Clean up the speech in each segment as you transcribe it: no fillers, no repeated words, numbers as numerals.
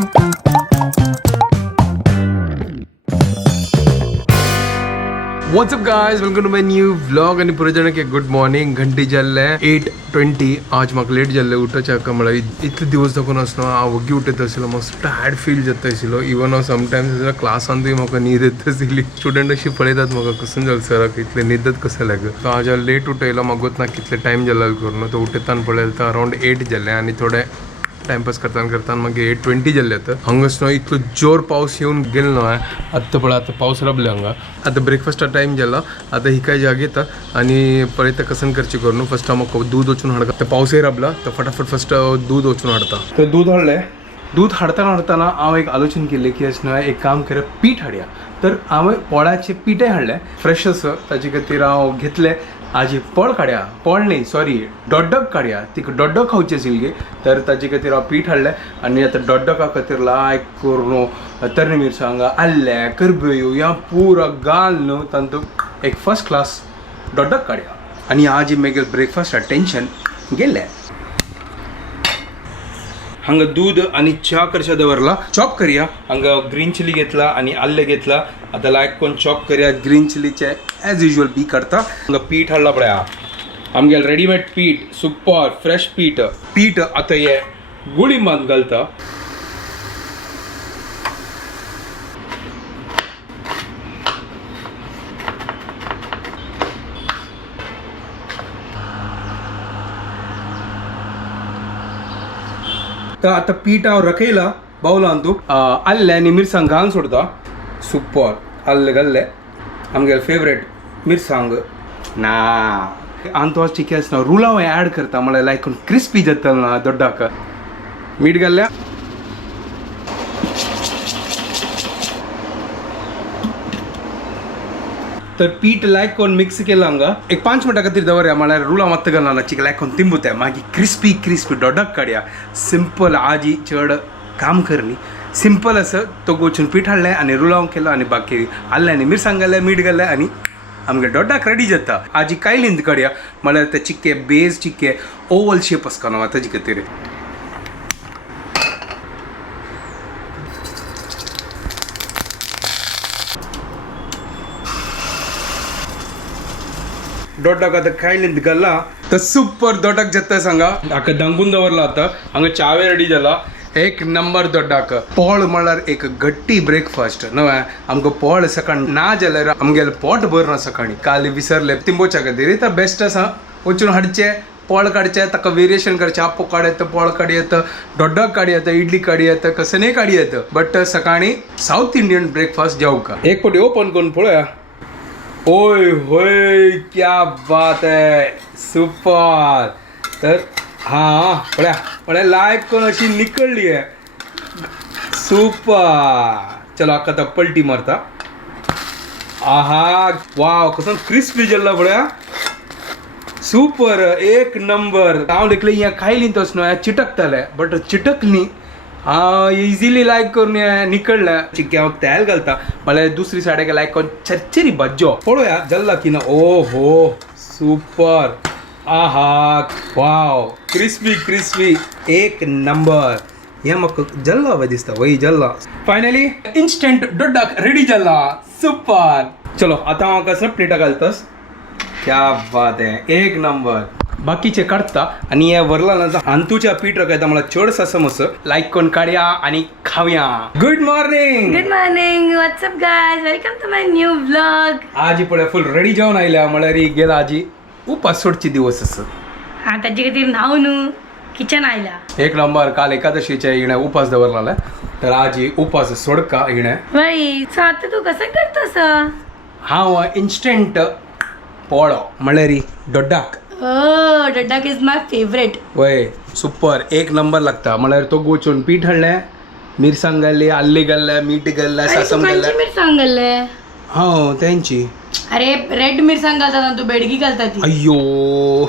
What's up guys, welcome to my new vlog आणि पुरे जण के गुड मॉर्निंग घंटी जाल्ले 8:20 आज म्हाका लेट जाल्ले उठोवच्या म्हळ्यार इतले दिवस दाखोवन आसलो हांव वगी उठयत आशिल्लो म्हाका टायर्ड फील जाता आशिल्लो इवन हांव समटायम्स क्लासांतूय म्हाका न्हीद येता आशिल्ली स्टुडंट अशी पळयतात म्हाका कसून जालें सराक इतले न्हिदत कशें लाग तो हांव लेट उठयलो म्हाका गोत ना कितले टायम जाला करून तो उठयताना पळयलो तो अरावंड 8 जाले आनी थोडे टाइमपास करताना मागीर 8:20 जाल्ले आतां हांगास न्हू इतलो जोर पावस येवन गेलो न्हू आतां पळय आतां पावस रबले हांगा आतां ब्रेकफास्टा टायम जाला आतां ही काय जाग येता आनी पळयता कसन करची करून फर्स्ट हांव म्हाका दूद वचून हाडटा ते पावसय रबला तर फटाफट फर्स्ट दूद वचून हाडटा तर दूद हाडलें दूध हाडताना हांव एक आलोचन केलें की अशें न्हय एक काम करया पीठ हाडया तर हांवें पोळाचें पिठय हाडलें फ्रेश असं ताचे खातीर हांव घेतलें आजी पळ काडया पळ न्ही सॉरी डॉडक काडया तिका डॉडक खावची आशिल्ली तर ताचे खातीर हांव पीठ हाडलें आनी आतां डॉडका खातीर लायक करून तरणी मिरसांगा आल्लें करबयो ह्या पुरो घाल न्हू तातूंत एक फर्स्ट क्लास डॉडक काडया आनी आज मागीर ब्रेकफास्ट टेन्शन गेलें हांगा दूध आणि च्या करशा दवरला चॉप करूया हांगा ग्रीन चिली घेतला आणि आल्ले घेतला आता लायक कोण चॉप करूया ग्रीन चिलीचे एज युजल बी करता हांगा पीठ हाडला पळया आमगेल रेडीमेड पीठ सुपर फ्रेश पीठ आता हे गुळींबात घालता तर आता पीठ हांव रखयला बावलान तूं आल्ले आनी मिरसांग घालून सोडता सुपर आल्ले घाल्ले आमगेले फेवरेट मिरसांग ना आनी तो चिके आसना रुलाव ऍड करता म्हळ्यार लायक क्रिस्पी जाता ना दोड्डाक मीठ घाल्ल्या तर पीठ लायक कोण मिक्स केलं हांगा एक 5 मिनटां खातीर दवरया म्हळ्यार रुला मात घालना चिक लायक कोण तिंबुत्या मागीर क्रिस्पी डॉडक काडया सिंपल आजी चड काम करनी सिंपल असं तो गोचून पीठ हाडलें आनी रुलाव केलो आनी बाकी आल्लें आनी मिरसांग घालें मीठ घालें आनी आमगे डॉडाक रेडी जाता आजी कायलींत काडया म्हळ्यार ते चिक्के बेज चिक्के ओवल शेप आसना ताजे खातीर दोड्डाक आतां कायलींत घाला तर सुपर दोड्डाक जाता सांगा हाका दांगून दवरला आतां हांगा चावे रेडी जाला एक नंबर दोड्डाक पोळ म्हळ्यार एक गट्टी ब्रेकफास्ट न्हय आमकां पोळ सकाळ ना जाल्यार आमगेलें पोट भरना सकाळी काल विसरले तिंबोच्या खातीर तर बेस्ट आसा वचून हाडचें पोळ काडचें ताका वेरिएशन करचें आप्पो काडयेत पोळ काडयेत दोड्डाक काडयेत इडली काडयेत कसनय काडयेत बट सकाळी साऊथ इंडियन ब्रेकफास्ट जेवका एक फावटी ओपन करून पळोवया ओय होय क्या बात है सुपर तर हाँ पळ्या लायक कोण अशी निकळली आहे सुपर चलो हाका आतां पलटी मारता आहा वाव कसं क्रिस्पी जाल्ला पळ्या सुपर एक नंबर हांव देखलें हें खायलीं तस न्हू चिटकतालें बट चिटकली इजिली लायक करून निकळल्या चिक्के हांव तेल घालता म्हळ्यार दुसरी सायडीक लायक कोण चरचरी भाज्यो पळोवया जाल्ला की ना ओ हो सुपर आहा वाव क्रिस्पी एक नंबर हें म्हाका जाल्ला हवं दिसता वय जाल्ला फायनली इन्स्टंट डॉडाक रेडी जाला सुपर चलो आतां हांव कसं प्लेटा घालतास क्या बात है एक नंबर बाकीचे काढता आणि हे वरला ना हांतूच्या पीठ रकयता मला चड समस लायक कोण काडया आणि खावया good morning what's up guys welcome to my new vlog आजी पळय फुल रेडी जावन आयल्या म्हळ्यार गेला आजी उपास सोडची दिवस आसा हा ताजे खातीर न्हांव न्हू किचन आयला एक नंबर काल एकादशीचे हिणे उपास दवरला तर आजी उपास सोडका हिणे वय सो आता तू कसं करतोस हांव इन्स्टंट पोळो म्हळ्यार दोड्डाक डॉडक इज माय फेवरेट वय सुपर एक नंबर लागता म्हळ्यार तो गोचून पीठ हाडलें मिरसांग घाल्ली आल्ली घाल्लें मीठ घाल्लें सासम घाल्लें मिरसांग घाल्ले हां तेंची अरे रेड मिरसांग घालता ना तू बेडगी घालता ती अय्यो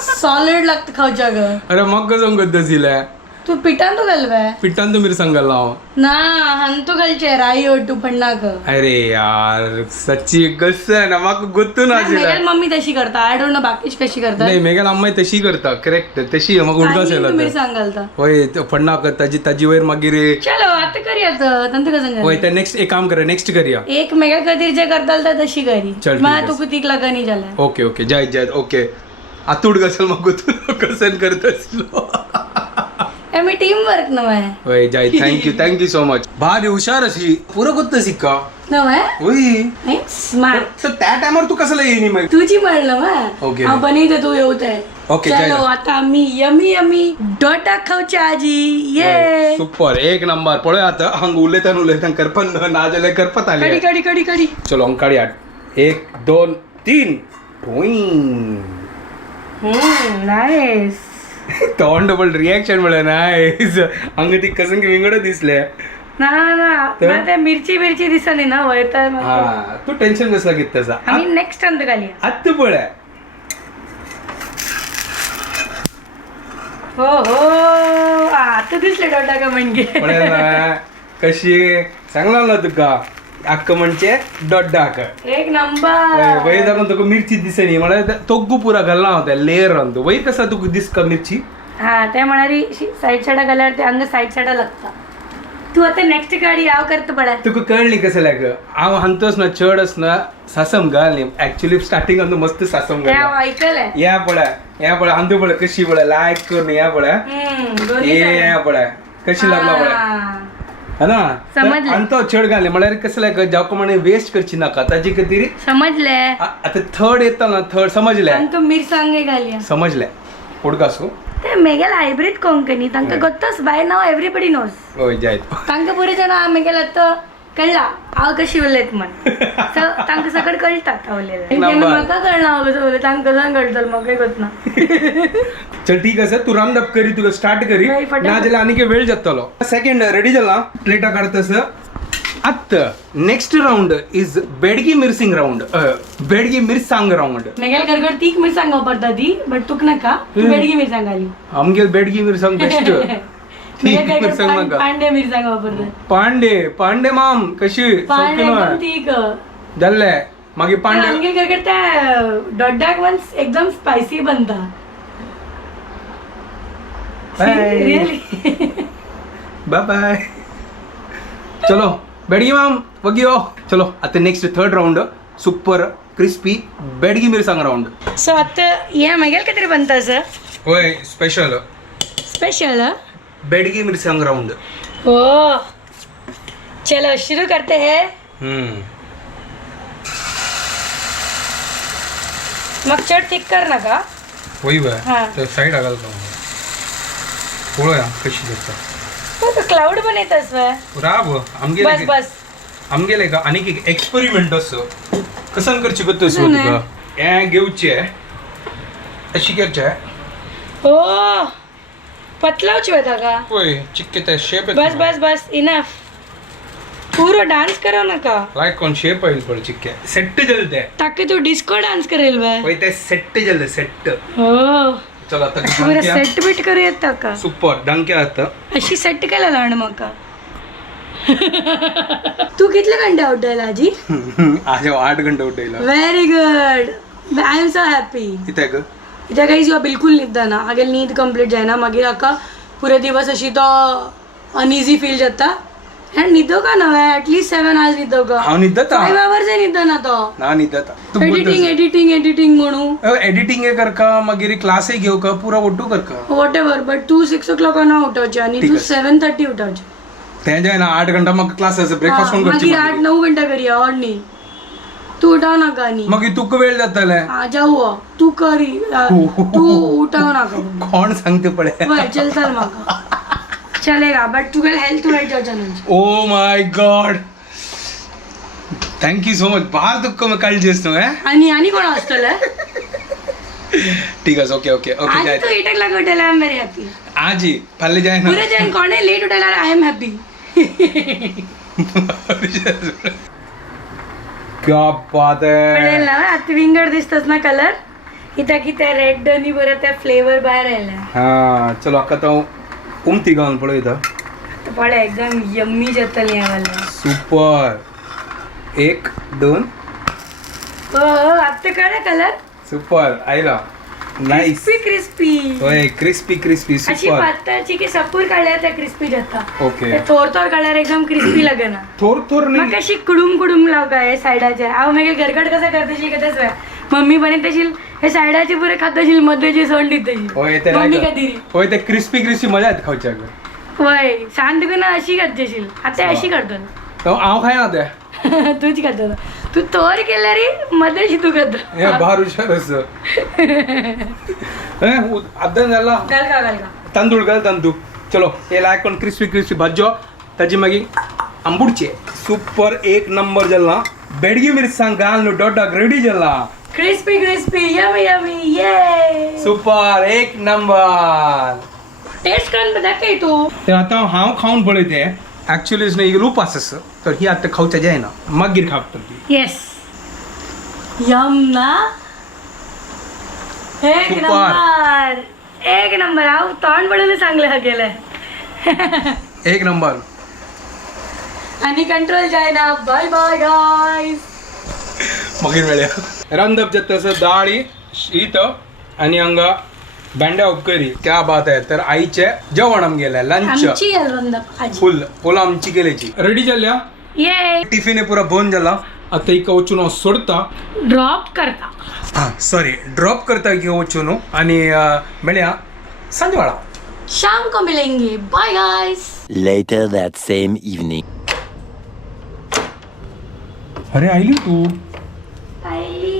सॉलिड लागतं खावच्या ग अरे म्हाका समजत दिसलें तू पिठान तू घालवाय पिठान तू मिरसांग घालला हांव. ना हान तू घालचे राई ओटू पडनाक अरे यार सच्ची कस ना म्हाका गोतून आशिल्लें. मम्मी तशी करता आय डोंट नो बाकीच कशी करता नाही मेघाल अम्माई तशी करता करेक्ट तशी म्हाका उडकास येयला मिरसांग घालता होय पडनाक ताजी वयर मागीर चलो आता करूया तंतू कसं होय ते नेक्स्ट एक काम करूया नेक्स्ट करूया. एक मेगा खातीर जे करताल ते तशी करी चल, ठीक मला आहे. तुका तीक लागा न्ही जाल्यार ओके ओके जय ओके आता उडकासल म्हाका गोतून कसन करत आसलो. आम्ही टीम वर्क नव्हे होय जय थँक्यू सो मच. भारी हुशार अशी पुरं गोत्त शिक्का नव्हे होय स्मार्ट तर त्या टायमार तू कसला येईनी मग. तुझी म्हणलं ओके. हा बनवते तू येऊते ओके, चलो जायला. आता आम्ही यमी यमी डोटा खाऊची आजी ये सुपर एक नंबर पळय आता हांग उलयतान करपन ना जाल्यार करपत कडी आले. कडी कडी कडी चलो हांग काडया 1 2 3 टोईंग. नाईस तोंड डबल रिॲक्शन म्हळ्या नायस हांगा ती कसन विंगड दिसले. ना मला ते मिरची मिरची दिसली ना वयता हा तू टेन्शन कसला घेत तसा आम्ही नेक्स्ट अंत घाली आत्ता पळय. हो आता दिसले डोटा का म्हणजे पळय ना कशी सांगला ना तुका अक्क म्हणजे दोड्डाक एक नंबर वय जाऊन तुका मिरची दिसनी म्हळ्यार तोग्गू पुरा घालना होता लेअर रांदू वय कसा तुका दिसका मिरची. हा ते म्हणारी साईड साडा घाल्यार ते अंग साईड साडा लागता. तू आता नेक्स्ट गाडी हांव करता पळय तुका कळली कसं लाग हांव हांतोच ना चडच ना सासम घाल न्ही ऍक्च्युली स्टार्टिंग अंदू मस्त सासम ते घाल हांव ऐकलंय या पळय हांतू पळय कशी पळय लायक करून या पळय दोन्ही या पळय कशी लागला पळय हा. है ना समजलं. आणि तो चड घाले म्हळ्यार कसं लाग जावको म्हणे वेस्ट करची नाका ताची खातीर समजले आता थर्ड येता ना थर्ड समजले पण तू मिरसांगे घालया समजले उडकासू ते मेगेल हायब्रिड कोंकणी तांकां गोत्तच बाय नाव एव्हरीबडी नोस होय जायत तांकां पुरे जाणां मेगेल आतां कळला हांव कशी उलयत म्हण तांकां सकट कळटात हांव उलयलें नंबर. म्हाका कळना हांव कसं उलयत तांकां कसां कळटलें म्हाकाय कोतना चल ठीक आसा तू राऊंड अप करी तुका स्टार्ट करी होय, फटाफट. ना जाल्यार आनीक वेळ जातलो. सेकंड रेडी जाला प्लेटा काडतस आत्त नेक्स्ट राऊंड इज बेडगी मिरसिंग राऊंड बेडगी मिरसांग राऊंड. मेगेल गडगड तीक मिरसांग वापरता ती बट तुक नाका तू बेडगी मिरसांग घाली आमगे बेडगी मिरसांग बेस्ट ठीक मिरसांग नाका पांडे मिरसांग वापरता पांडे माम कशी पांडे सौख्य एकदम ना? तीक जाल्ले मागीर पांडे आमगे गडगड त्या दोड्डाक वन्स एकदम स्पायसी बनता रियली बाय बाय. चलो बेडगी माम वगियो चलो आता next third round super crispy Byadgi मिरसांग राऊंड. सो आता ये मेगेल कितें बनता सर होय स्पेशल स्पेशल बेडगी मिरसांग राऊंड. ओ चलो शुरू करते हैं मग चढ थिक कर नका होय हा. तर साईड घालतो पळोया कशी करता तू क्लाउड बनयतास वय राब बस बस आमगेले का आनीक एक एक्सपेरिमेंट असो कसन करची गतस नाही, नाही. तुका हे घेवचे अशी करचे ओ पतलावच वेता का होय चिक्के ते शेप बस बस बस इनफ पूरो डांस करो नका लायक कोण शेप येईल पळ चिक्के सेट जलते ताकि तू डिस्को डांस करेल वय होय ते सेट जलते सेट. ओ चल आता पूरा सेट बीट करू येता का सुपर डंक्या आता अशी सेट केला लावण म्हाका तू कितले घंटे उठयला आजी आज 8 घंटे उठयला very good I am so happy कित्याक कित्याक गाईज बिलकुल न्हिदता ना आगे न्हीद कंप्लीट जायना मागीर हाका पुरे दिवस अशी तो अनइजी फील जाता एंड न्हिदो का ना एटलीस्ट 7 आवर्स न्हिदो का हांव न्हिदता 5 आवर्स न्हिदो ना तो ना न्हिदता तू एडिटिंग म्हणू एडिटिंग करका मागीर क्लास घेवका पुरा ओटू करका वॉट एवर बट तू 6 o'clock ना उठवचे आणि तू 7:30 उठवचे तें जाय ना 8 घंटा म्हाका क्लास आसा ब्रेकफास्ट कोण करची मागीर 8-9 घंटा करूया और न्ही तू उठाव नाका न्ही मागीर तुका वेळ जातले जाऊ तू करी तू उठाव नाका कोण सांगते पळय वय चल चल म्हाका चलेगा बट तुगेल हेल्थ वायट जावचे न्हू oh my god thank you so much बार तुका काळजी असतो आणि कोण असतले ठीक आहे ओके ओके ओके आज तू 8 o'clock उठेला आय एम व्हेरी हॅपी आजी फाल्यां जाय ना पुरे जण कोणे लेट उठेला आय एम हॅपी क्या बात है कळेल ना आता विंगड दिसतस ना कलर इथं किती रेड आणि बरं त्या फ्लेवर बाहेर आयला हा चलो आता तो उमती घालून पळयता पण एकदम यम्मी जातली आम्हाला. सुपर 1 2 हो आता कळलं कलर. सुपर आयला नाईस. क्रिस्पी होय क्रिस्पी अशी सुपर. पातळची की सपूर काढल्या त्या क्रिस्पी जाता. ओके थोर काढल्यावर एकदम क्रिस्पी लागेना. थोर मग नाही कशी कुडूम लाव काय सायडाच्या हांव मागीर घरकट कसं करतशी कदाच वेळ मम्मी बने तशील हे सायडाची पुरे खातशील मध्येची सोंड दितशी. होय ते मम्मी नाही कधी का? होय ते क्रिस्पी मजा येते खावच्या होय सांग तुका ना अशी करतशील आता अशी करतो ना. तो हांव खायना ते तूच करतो ना. तू तोर केल्या रे मध्येशी तू करतो. हे बार हुशार असं आतां झाला घाल का तांदूळ घाल तांदूळ चलो हे लायक कोण क्रिस्पी भाजो ताजी मागीर आंबुडचे सुपर 1 नंबर जाल्ला. बेडगी मिरसांग घाल न्हू डॉटाक रेडी जाला. क्रिस्पी यमी ये सुपर 1 नंबर. टेस्ट करून दाखय तू. तर आता हांव खावन पळयते ऍक्च्युअली न्ही उपास आसा तर ही आतां खावचें जायना मागीर खावतली. येस यम ना. एक Super. नंबर हांव तोंड पडून सांगले हा गेले 1 नंबर. आणि कंट्रोल जायना. Bye bye guys. मागीर मेळया. रांदप जाता तसं दाळी शीत आनी हांगा भेंड्या उपकरी क्या बात आहे. तर आईचे जेवण आमगेले लंच आमची रंदप आजी फुल आमची केल्याची रेडी जाल्या. ये टिफिन हे पुरा बंद जाला. आता एक वचून हांव सोडता. ड्रॉप करता. सॉरी ड्रॉप करता की वचून आनी मेळया सांजे वेळा. शाम को मिलेंगे. Bye guys. Later that same evening. अरे आयली तू. आयली.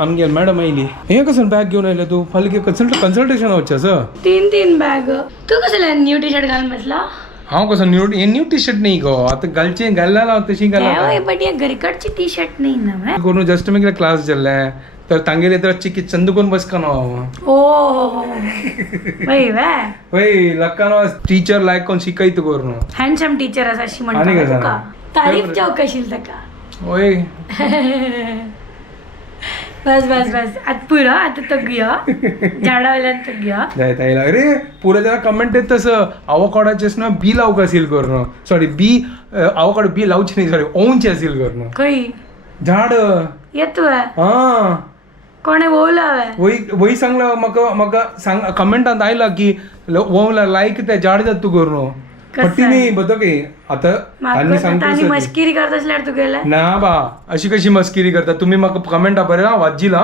आमगे मॅडम आयली. हे कसं बॅग घेऊन आयले तू फाल्यां कन्सल्टेशन वचचें. तीन बॅग. तू कसं न्यू टी शर्ट घालून बसला. हांव कसं न्यू टी शर्ट न्ही गो आता घालला तशी घाला बट या घरकडची टी शर्ट नाही ना. करून जस्ट मी क्लास जाल्ले तर तांगेले तर चिकी चंद कोण बसकानो ओ वय वय लक्कानो टीचर लायक कोण शिकयत करून हँडसम टीचर आसा अशी आणि म्हणटा कसं? तुका. तारीफ जावक आशिल्ली ताका. वय बस आता पुरो आता तो घियो झाडा वयल्यान तो घियो. जायत आयला अरे पुरे जरा कमेंट येत तसं आवोकाडोचे ना बी लावक असेल करून सॉरी बी आवोकाडो बी लावचे नाही सॉरी ओंचे असेल करून खंय झाड येतो हा कोणे वोवला वही सांगला म्हाका सांग कमेंटांत आयला की वोवला लायक ते झाड जात तू करून पट्टी नाही बतो की आता तांणी तानी सांगता मस्किरी करत असल्यार तू गेला. ना बा अशी कशी मस्किरी करता तुम्ही म्हाका कमेंटा बरें वाजीला.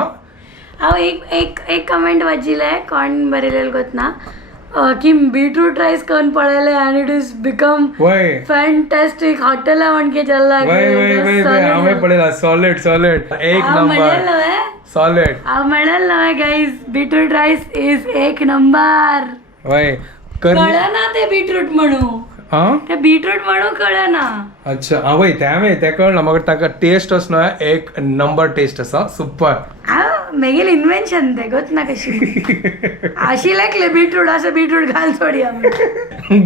हांव एक कमेंट वाचिल्लें कोण बरयलेलें गोतना की बीटरूट रायस करून पळयलें आनी इट इज बिकम वय फॅन्टॅस्टिक हॉटेला म्हणके चल्ला. वय हांवें पळयला सॉलिड 1 नंबर सॉलिड. हांव म्हणलें न्हय गाईज बीटरूट रायस इज 1 नंबर. वय कर कळना ते बीटरूट म्हणू. हा ते बीटरूट म्हणू कळना. अच्छा हा वय ते कळना म्हाका ताका टेस्ट असना 1 नंबर टेस्ट आसा सुपर. मेगेल इन्व्हेन्शन ते गोतना कशी अशी लागले बीटरूट असं बीटरूट घाल सोडी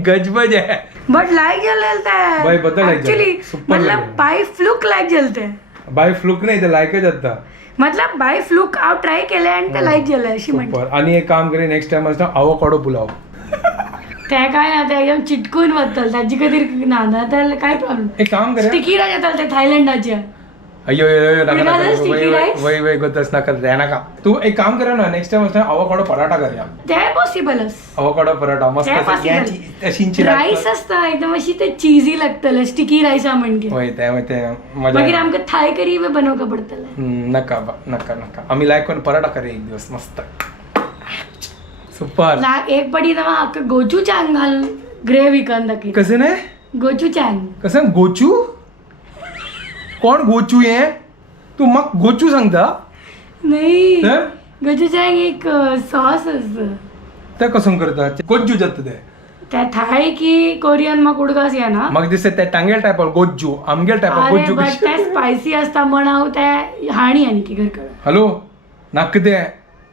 गजबज आहे बट लायक झालेलं बाय ते बदल like ऍक्च्युली झालं. Super मतलब like बाय फ्लूक लायक झालते. बाय फ्लूक नाही ते लायकच जाता मतलब बाय फ्लूक हांव ट्राय केलें आनी ते लायक झालें अशी म्हणटा. सुपर. आणि एक काम करी नेक्स्ट टाइम असता आवोकाडो पुलाव. ते काय ना ते एकदम चिटकून वतल ताजी खातीर ना तर काय प्रॉब्लेम. एक काम करूया स्टिकी रायस येताल ते थायलंडाचे. अयो नाका तुला नाका जर sticky rice? वय गोतस नाका रे नाका तू एक काम करूया ना नेक्स्ट टाइम असता आवोकाडो पराठा करूया. ते पॉसिबलच. आवोकाडो पराठा मस्त ते असं possible. याची तशींची रायस असता एकदम अशी ते चीजी लागतले स्टिकी रायसा म्हणजे. होय ते मजा मागीर आमकां थाय करी बी बनवका पडटलें. नका आम्ही लायक करून पराठा करूया एक दिवस मस्त सुपर. एक पडी ना म्हाका गोचूचांग घालून ग्रेव्ही करून दाखय. कसे नाही गोचूचांग कसं गोचू कोण गोचू हे तू मग गोचू सांगता नाही तर गोचूचांग एक सॉस असतं. ते कसं करता गोजू जात ते त्या थाय की कोरियन मग उडगास या ना मग दिसते ते टांगेल टायप गोजू आमगेल टायप अरे गोजू बट ते स्पायसी असता म्हण हांव ते हाणी आनी की घरकडे. हॅलो नाक ते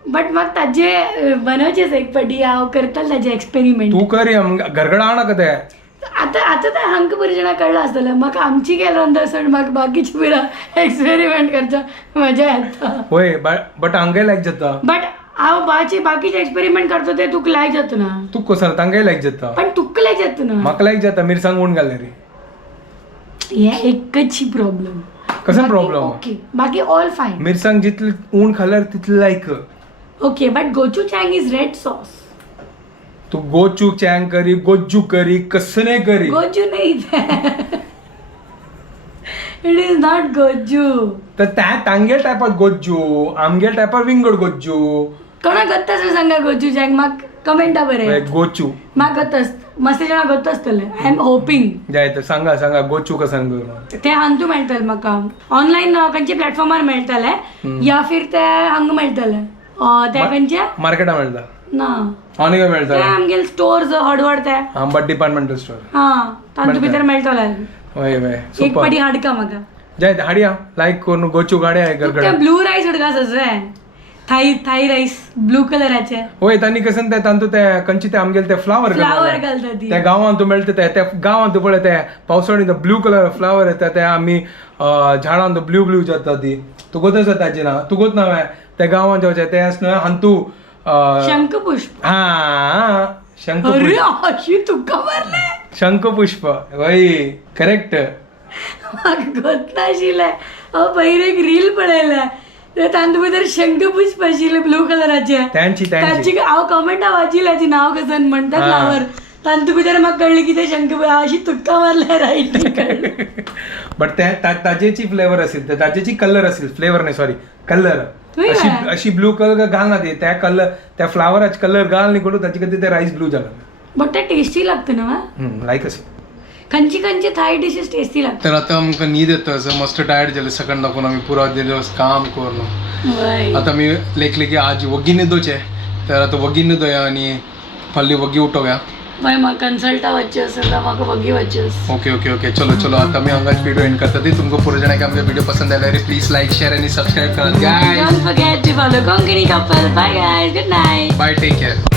बट मग ताजे बनवचेच एक पडी हांव करतलें ताजे एक्सपेरिमेंट. तू कर घरगडा आणा का ते आता ते हांकां बरी जाणां कळलं आसतलें म्हाका आमची गेलो अंदर म्हाका बाकीची पुरा एक्सपेरिमेंट करचा मजा येता. होय बट हांगे लायक जाता. बट हांव बाकीचे एक्सपेरिमेंट करता ते तुका लायक जाता ना तू कसं तांकांय लायक जाता पण तुका लायक जाता ना म्हाका लायक जाता मिरसांग उण घालले रे हे एकच प्रॉब्लेम कसं problem? ओके बाकी ऑल फायन मिरसांग जितली उण खाल्यार तितली लायक okay but gochujang is red sauce तू गोचू चँग करी गोज्जू करी कसं करी गोजू नाही इट इज नॉट गोजू तर त्या तांगेल टायपात गोज्जू आमगेल टायपार विंगड गोज्जू कोणा गत्तास सांगा गोजू जँग म्हाका कमेंटा बरे गोचू म्हाका गत्तास मस्त जाणा गत्त आसतले आय एम होपिंग जाय तर सांगा गोचू कसं कर ते हांतू मेळटले म्हाका ऑनलायन खंयच्या प्लॅटफॉर्मार मेळटले या फिर ते हांगा मेळटले ते खंयचे मार्केटा मेळटा ना आनी काय ते मेळटा आमगेले स्टोर्स हडवड ते बट डिपार्टमेंटल स्टोर हा तांतू भितर मेळटले वय वय एक सुपर पाटी हाडका म्हाका जाय हाडया लायक करून गोचू गाड्या आहे ते गडगड ब्लू रायस उडकास रे थाई राईस ब्लू कलराचे होय तांणी कसं ते तांतू ते खंयची ते आमगेले ते फ्लावर फ्लावर घालता ती त्या गांवांत तू मेळटा त्या गांवांत तू पळय ते पावसाळी ब्लू कलर फ्लावर येता ते आमी झाडांत ब्लू ब्लू जाता ती तू गोत आसा ताजें नांव तू गोत नांव त्या गांवांत जेवचे ते आसना हांतू शंखपुष्प हा अरे शंखपुष्प अशी तुका मारले शंखपुष्प वय करेक्ट म्हाका गोत नाशिल्लें हांव पयर एक रील पळयलें ते तांतू भितर शंखपुष्प आशिल्ले ब्लू कलराचे त्यांची ताची हांव कमेंटा वाचिल्या ती नांव कसं म्हणटा फ्लावर तांतू भितर म्हाका कळ्ळें की ते शंखपुष्प अशी तुका मारले रायट बट ते ताजेची फ्लेवर असेल ताजेची कलर असेल फ्लेवर नाही सॉरी कलर तुवें अशी काय? अशी ब्लू कलर घाल ना ते त्या कलर त्या फ्लावराचे कलर घाल न्ही करून ताचे कधी ते राईस ब्लू जाला बट ते टेस्टी लागतं ना लायक असे खंयची थाय डिशेस टेस्टी लागतात तर आता आमकां न्हीद येता असं मस्त टायर्ड झाले सकाळ दाखवून आम्ही पुरा दिवस काम करून आता मी लेखले की आज वगी न्हिदोचे तर आता वगी न्हिदोया आणि फाल्ली वगी उठोवया मागीर म्हाका कन्सल्टा वचचें असेल तर म्हाका वगी वचचें ओके ओके ओके चलो आता मी हांगाच व्हिडिओ एंड करता ती तुमकां पुरो जाणांक आमचो व्हिडिओ पसंद आयल्यार प्लीज लाईक शेअर आणि सबस्क्राईब करा गाय Don't forget to follow Konkani couple. Bye guys. Good night. Bye take care